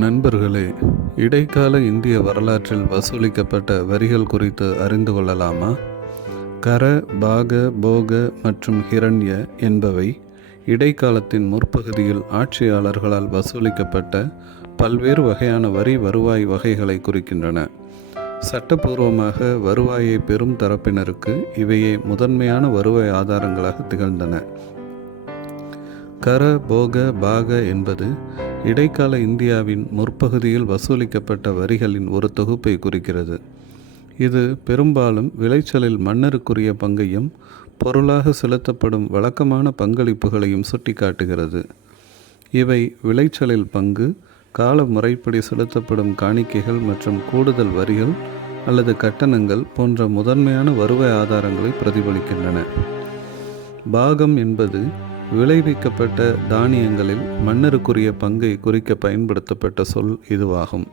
நண்பர்களே, இடைக்கால இந்திய வரலாற்றில் வசூலிக்கப்பட்ட வரிகள் குறித்து அறிந்து கொள்ளலாமா? கர, பாக, போக மற்றும் ஹிரண்ய என்பவை இடைக்காலத்தின் முற்பகுதியில் ஆட்சியாளர்களால் வசூலிக்கப்பட்ட பல்வேறு வகையான வரி வருவாய் வகைகளை குறிக்கின்றன. சட்டப்பூர்வமாக வருவாயை பெறும் தரப்பினருக்கு இவையே முதன்மையான வருவாய் ஆதாரங்களாக திகழ்ந்தன. கர, போக, பாக என்பது இடைக்கால இந்தியாவின் முற்பகுதியில் வசூலிக்கப்பட்ட வரிகளின் ஒரு தொகுப்பை குறிக்கிறது. இது பெரும்பாலும் விளைச்சலில் மன்னருக்குரிய பங்கையும் பொருளாக செலுத்தப்படும் வழக்கமான பங்களிப்புகளையும் சுட்டிக்காட்டுகிறது. இவை விளைச்சலில் பங்கு, கால முறைப்படி செலுத்தப்படும் காணிக்கைகள் மற்றும் கூடுதல் வரிகள் அல்லது கட்டணங்கள் போன்ற முதன்மையான வருவாய் ஆதாரங்களை பிரதிபலிக்கின்றன. பாகம் என்பது விளைவிக்கப்பட்ட தானியங்களில் மன்னருக்குரிய பங்கை குறிக்க பயன்படுத்தப்பட்ட சொல் இதுவாகும்.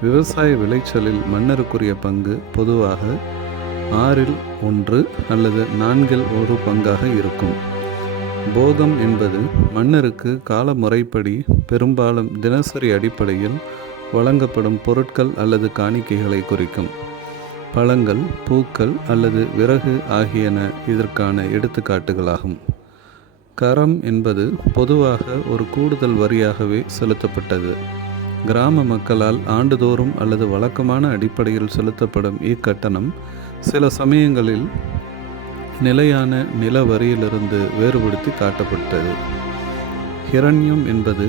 விவசாய விளைச்சலில் மன்னருக்குரிய பங்கு பொதுவாக 1/6 அல்லது 4/1 பங்காக இருக்கும். போகம் என்பது மன்னருக்கு கால முறைப்படி பெரும்பாலும் தினசரி அடிப்படையில் வழங்கப்படும் பொருட்கள் அல்லது காணிக்கைகளை குறிக்கும். பழங்கள், பூக்கள் அல்லது விறகு ஆகியன இதற்கான எடுத்துக்காட்டுகளாகும். கரம் என்பது பொதுவாக ஒரு கூடுதல் வரியாகவே செலுத்தப்பட்டது. கிராம மக்களால் ஆண்டுதோறும் அல்லது வழக்கமான அடிப்படையில் செலுத்தப்படும் இக்கட்டணம் சில சமயங்களில் நிலையான நில வரியிலிருந்து வேறுபடுத்தி காட்டப்பட்டது. ஹிரண்யம் என்பது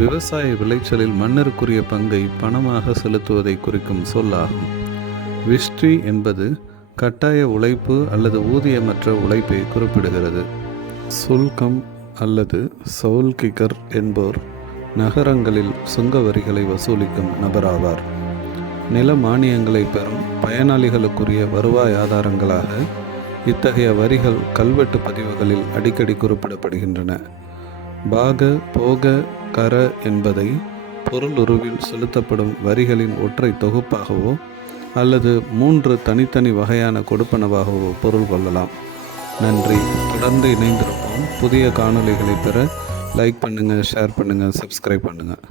விவசாய விளைச்சலில் மன்னருக்குரிய பங்கை பணமாக செலுத்துவதை குறிக்கும் சொல்லாகும். விஷ்டி என்பது கட்டாய உழைப்பு அல்லது ஊதியமற்ற உழைப்பை குறிப்பிடுகிறது. சுல்கம் அல்லது சவுல்கிகர் என்போர் நகரங்களில் சுங்க வரிகளை வசூலிக்கும் நபராவார். நில மானியங்களை பெறும் பயனாளிகளுக்குரிய வருவாய் ஆதாரங்களாக இத்தகைய வரிகள் கல்வெட்டு பதிவுகளில் அடிக்கடி குறிப்பிடப்படுகின்றன. பாக, போக, கர என்பதை பொருளுருவில் செலுத்தப்படும் வரிகளின் ஒற்றை தொகுப்பாகவோ அல்லது 3 தனித்தனி வகையான கொடுப்பனவாகவோ பொருள் கொள்ளலாம். நன்றி. தொடர்ந்து இணைந்திருப்போம். புதிய காணொளிகளை பெற லைக் பண்ணுங்கள், ஷேர் பண்ணுங்கள், சப்ஸ்கிரைப் பண்ணுங்கள்.